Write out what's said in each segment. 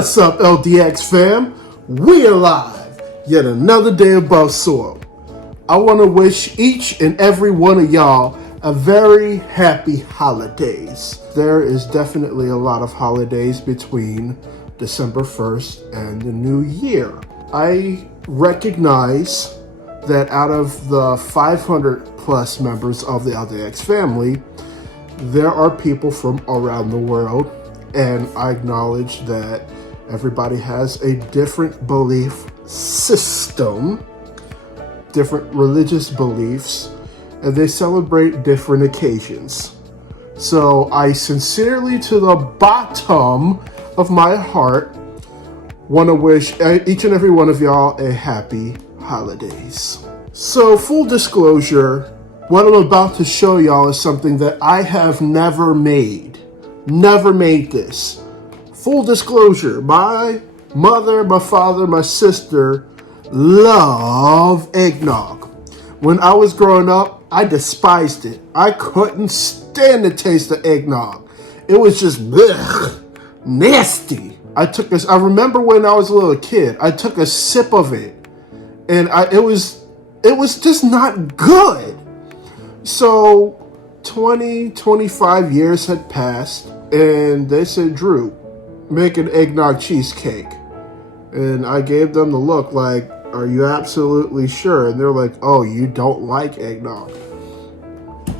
What's up, LDX fam? We are live, yet another day above soil. I want to wish each and every one of y'all a very happy holidays. There is definitely a lot of holidays between December 1st and the new year. I recognize that out of the 500 plus members of the LDX family, there are people from around the world, and I acknowledge that everybody has a different belief system, different religious beliefs, and they celebrate different occasions. So I sincerely, to the bottom of my heart, want to wish each and every one of y'all a happy holidays. So full disclosure, what I'm about to show y'all is something that I have never made. Never made this. Full disclosure, my mother, my father, my sister love eggnog. When I was growing up, I despised it. I couldn't stand the taste of eggnog. It was just blech, nasty. I remember when I was a little kid, I took a sip of it, and it was just not good. So 25 years had passed, and they said, Drew, make an eggnog cheesecake. And I gave them the look like, are you absolutely sure? And they're like, oh, you don't like eggnog.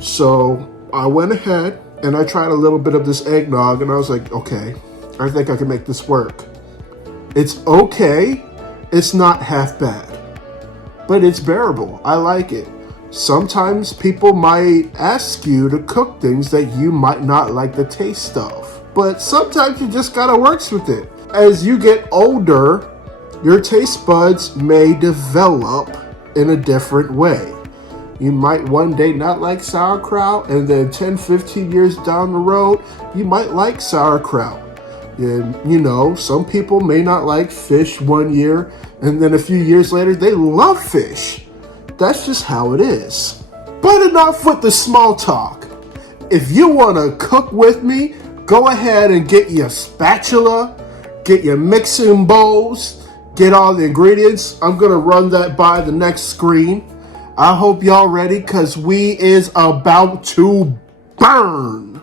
So I went ahead and I tried a little bit of this eggnog, and I was like, okay, I think I can make this work. It's okay. It's not half bad, but it's bearable. I like it. Sometimes people might ask you to cook things that you might not like the taste of, but sometimes you just gotta work with it. As you get older, your taste buds may develop in a different way. You might one day not like sauerkraut, and then 10, 15 years down the road, you might like sauerkraut. And you know, some people may not like fish one year, and then a few years later, they love fish. That's just how it is. But enough with the small talk. If you want to cook with me, go ahead and get your spatula, get your mixing bowls, get all the ingredients. I'm going to run that by the next screen. I hope y'all ready, because we is about to burn.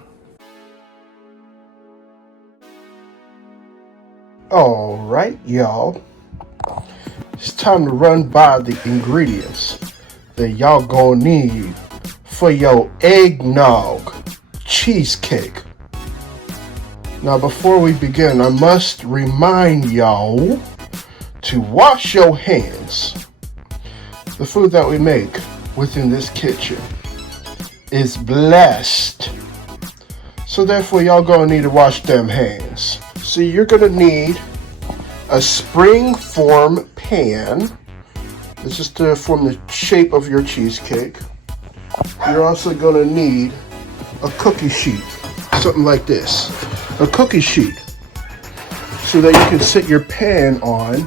All right, y'all. It's time to run by the ingredients that y'all gonna need for your Egg Nog cheesecake. Now, before we begin, I must remind y'all to wash your hands. The food that we make within this kitchen is blessed. So therefore, y'all gonna need to wash them hands. So you're gonna need a spring form pan. This is to form the shape of your cheesecake. You're also gonna need a cookie sheet, something like this. A cookie sheet, so that you can sit your pan on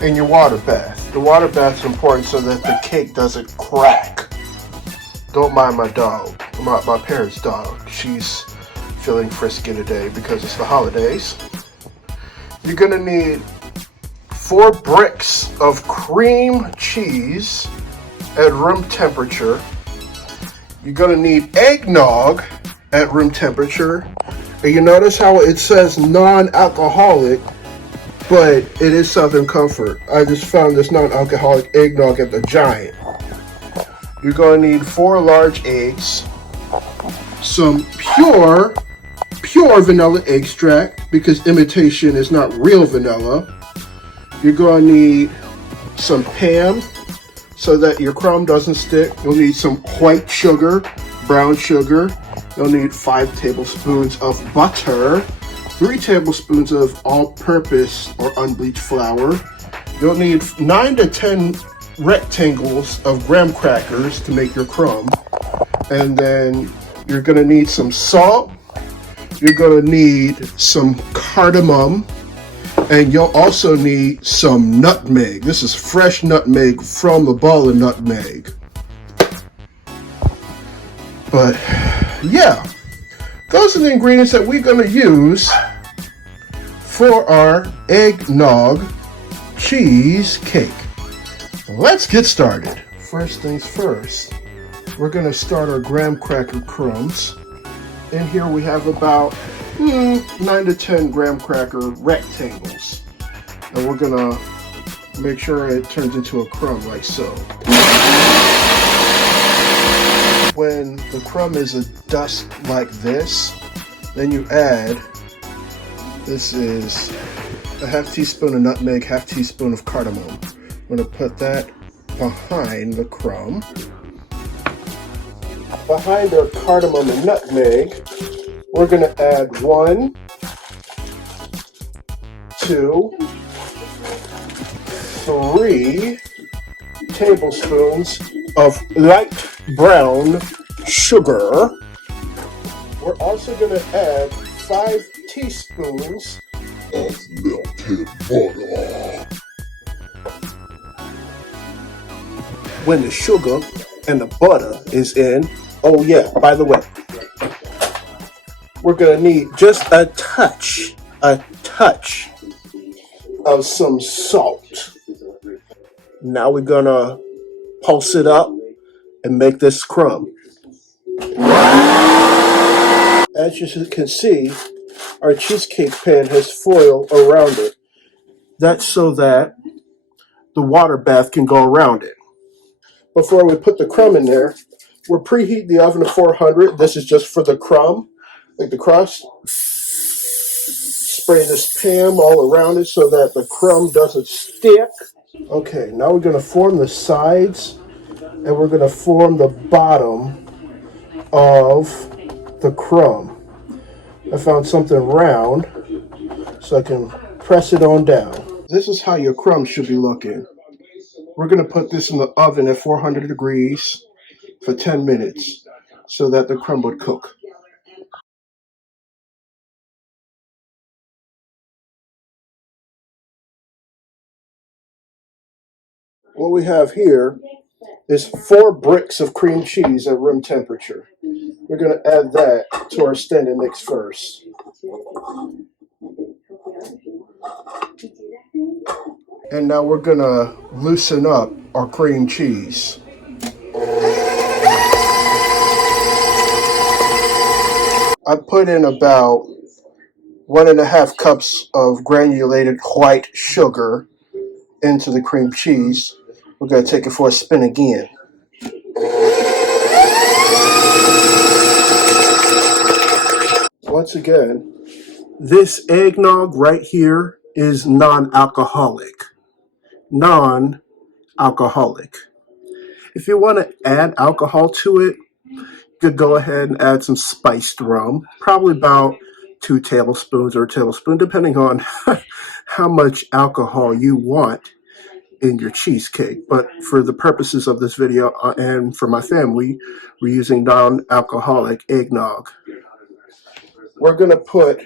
and your water bath. The water bath is important so that the cake doesn't crack. Don't mind my dog, my parents' dog. She's feeling frisky today because it's the holidays. You're gonna need 4 bricks of cream cheese at room temperature. You're gonna need eggnog at room temperature. And you notice how it says non-alcoholic, but it is Southern Comfort. I just found this non-alcoholic eggnog at the Giant. You're gonna need 4 large eggs, some pure vanilla extract, because imitation is not real vanilla. You're going to need some Pam so that your crumb doesn't stick. You'll need some white sugar, brown sugar. You'll need 5 tablespoons of butter, 3 tablespoons of all-purpose or unbleached flour. You'll need 9 to 10 rectangles of graham crackers to make your crumb. And then you're going to need some salt. You're going to need some cardamom, and you'll also need some nutmeg. This is fresh nutmeg from the ball of nutmeg. But yeah, those are the ingredients that we're going to use for our Egg Nog Cheesecake. Let's get started. First things first, we're going to start our graham cracker crumbs. In here we have about 9 to 10 graham cracker rectangles. And we're going to make sure it turns into a crumb like so. When the crumb is a dust like this, then you add, this is a half teaspoon of nutmeg, half teaspoon of cardamom. I'm going to put that behind the crumb. Behind our cardamom and nutmeg, we're going to add 1, 2, 3 tablespoons of light brown sugar. We're also going to add 5 teaspoons of melted butter. When the sugar and the butter is in, oh yeah, by the way, we're going to need just a touch of some salt. Now we're going to pulse it up and make this crumb. As you can see, our cheesecake pan has foil around it. That's so that the water bath can go around it. Before we put the crumb in there, we'll preheat the oven to 400. This is just for the crumb, like the crust. Spray this pan all around it so that the crumb doesn't stick. Okay, now we're going to form the sides and we're going to form the bottom of the crumb. I found something round so I can press it on down. This is how your crumb should be looking. We're going to put this in the oven at 400 degrees for 10 minutes so that the crumb would cook. What we have here is 4 bricks of cream cheese at room temperature. We're going to add that to our standard mix first. And now we're going to loosen up our cream cheese. I put in about 1.5 cups of granulated white sugar into the cream cheese. We're going to take it for a spin again. Once again, this eggnog right here is non-alcoholic. Non-alcoholic. If you want to add alcohol to it, you could go ahead and add some spiced rum, probably about 2 tablespoons or a tablespoon, depending on how much alcohol you want in your cheesecake. But for the purposes of this video and for my family, we're using non-alcoholic eggnog. We're going to put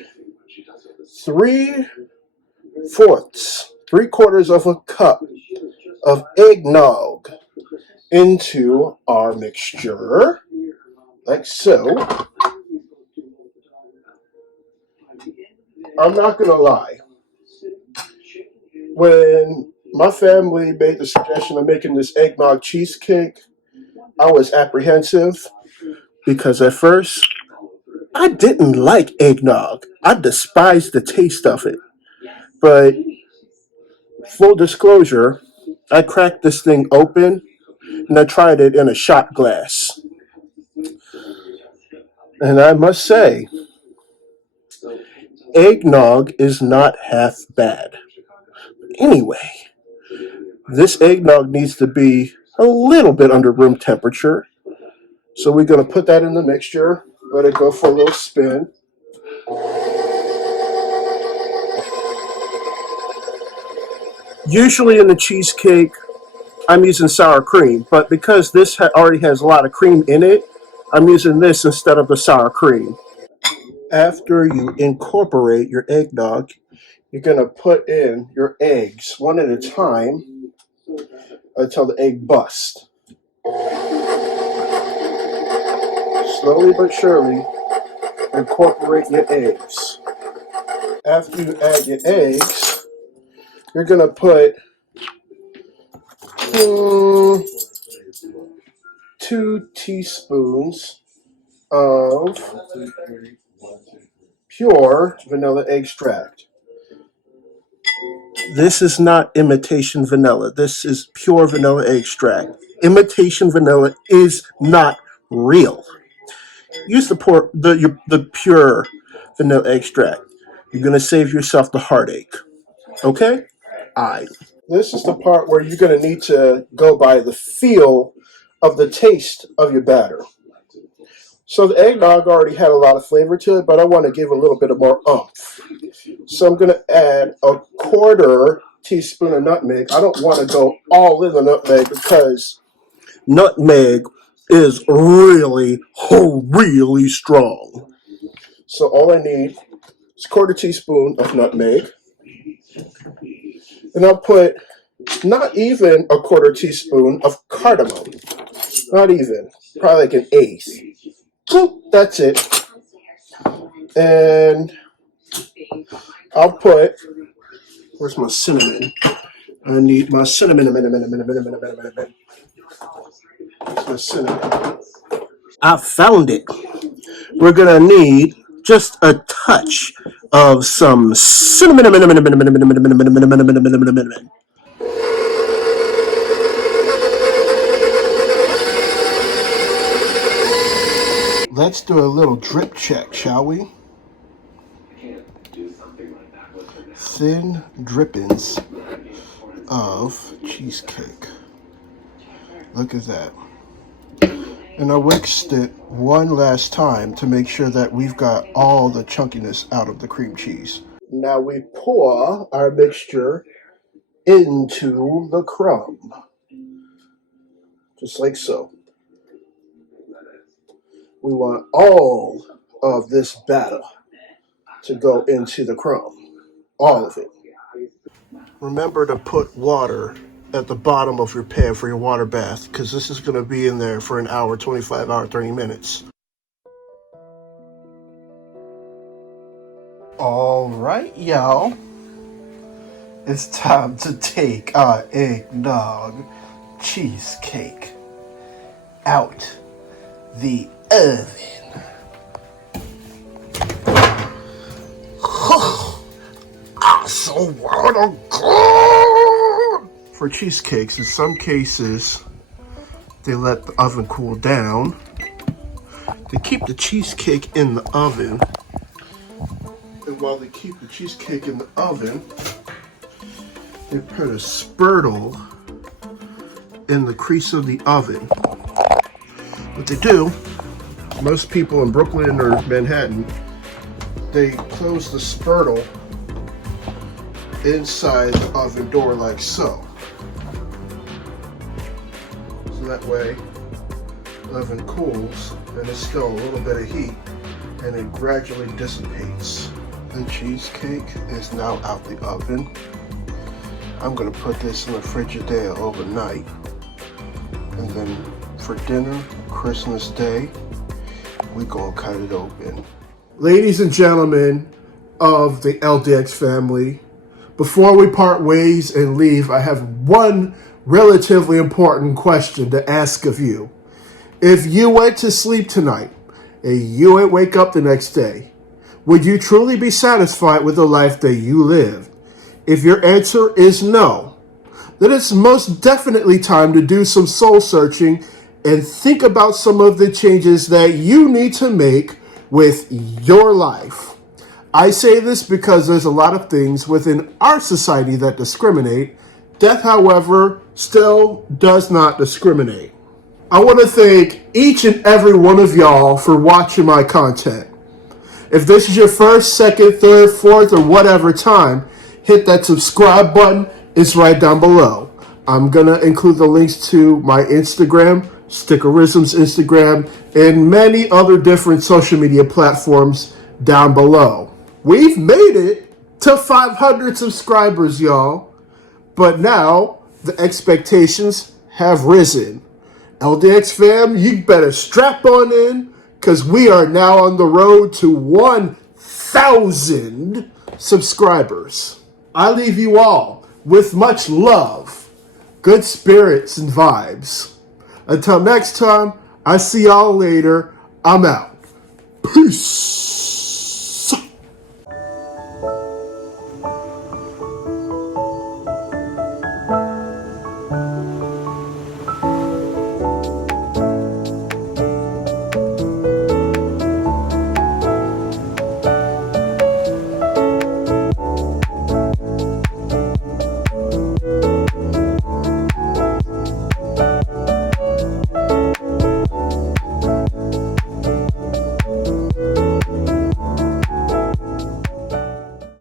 3/4 of a cup of eggnog into our mixture, like so. I'm not going to lie. When my family made the suggestion of making this eggnog cheesecake, I was apprehensive because at first I didn't like eggnog. I despised the taste of it. But full disclosure, I cracked this thing open and I tried it in a shot glass. And I must say, eggnog is not half bad. Anyway, this eggnog needs to be a little bit under room temperature. So we're going to put that in the mixture, let it go for a little spin. Usually in the cheesecake, I'm using sour cream, but because this already has a lot of cream in it, I'm using this instead of the sour cream. After you incorporate your eggnog, you're going to put in your eggs one at a time until the egg busts. Slowly but surely, incorporate your eggs. After you add your eggs, you're going to put 2 teaspoons of pure vanilla extract. This is not imitation vanilla. This is pure vanilla extract. Imitation vanilla is not real. Use the pure vanilla extract. You're going to save yourself the heartache. Okay? Alright. This is the part where you're going to need to go by the feel of the taste of your batter. So the eggnog already had a lot of flavor to it, but I want to give a little bit of more oomph. So I'm going to add a 1/4 teaspoon of nutmeg. I don't want to go all in the nutmeg because nutmeg is really strong. So all I need is 1/4 teaspoon of nutmeg. And I'll put not even a 1/4 teaspoon of cardamom. Not even. Probably like 1/8. Boop, that's it. And I'll put, where's my cinnamon? I need my cinnamon. My cinnamon. I found it. We're gonna need just a touch of some cinnamon. Let's do a little drip check, shall we? Thin drippings of cheesecake. Look at that. And I whisked it one last time to make sure that we've got all the chunkiness out of the cream cheese. Now we pour our mixture into the crumb. Just like so. We want all of this batter to go into the crumb. All of it. Remember to put water at the bottom of your pan for your water bath, because this is going to be in there for an hour, 25 hours, 30 minutes. All right, y'all. It's time to take our Egg Nog cheesecake out the oven. I so wanna go. For cheesecakes, in some cases, they let the oven cool down. They keep the cheesecake in the oven. And while they keep the cheesecake in the oven, they put a spurtle in the crease of the oven. What they do, most people in Brooklyn or Manhattan, they close the spurtle inside the oven door like so. So that way the oven cools and there's still a little bit of heat and it gradually dissipates. The cheesecake is now out the oven. I'm gonna put this in the Frigidaire overnight. And then for dinner, Christmas Day, we gonna cut it open. Ladies and gentlemen of the LDX family, before we part ways and leave, I have one relatively important question to ask of you. If you went to sleep tonight and you would wake up the next day, would you truly be satisfied with the life that you lived? If your answer is no, then it's most definitely time to do some soul searching and think about some of the changes that you need to make with your life. I say this because there's a lot of things within our society that discriminate. Death, however, still does not discriminate. I want to thank each and every one of y'all for watching my content. If this is your first, second, third, fourth, or whatever time, hit that subscribe button. It's right down below. I'm going to include the links to my Instagram, stik.a.rizum's Instagram, and many other different social media platforms down below. We've made it to 500 subscribers, y'all. But now the expectations have risen. LDX fam, you better strap on in, because we are now on the road to 1,000 subscribers. I leave you all with much love, good spirits, and vibes. Until next time, I see y'all later. I'm out. Peace.